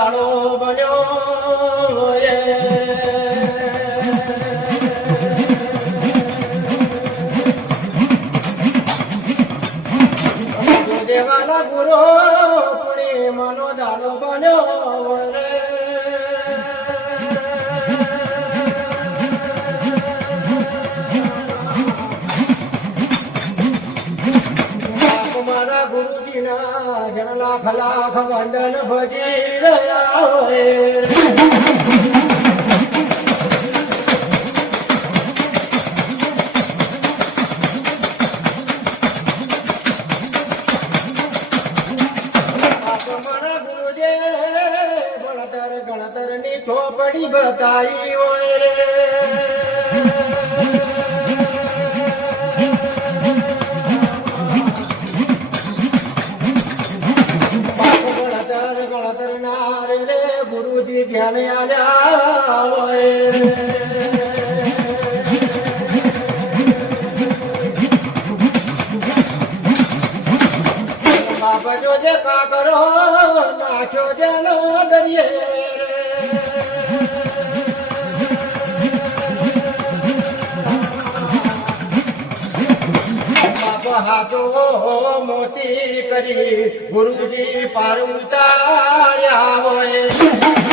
દાડો બન્યો દેવાના ગુરો પૂર્ણિમાનો દાડો બન્યો રે મારા ગુરુજીના જન લાખ લાખ વંદન ભજી રહ્યા હોય ગણતર ની ચોપડી બતાઈ હોય રે ગણતર ના રે ગુરુજી ધ્યાન આલ્યા હોય રે બાપ જોજે કાકરો નાખ્યો જેનો દરિયે હાથો મોતી કરી ગુરુજી પાર ઉતાર્યા હોય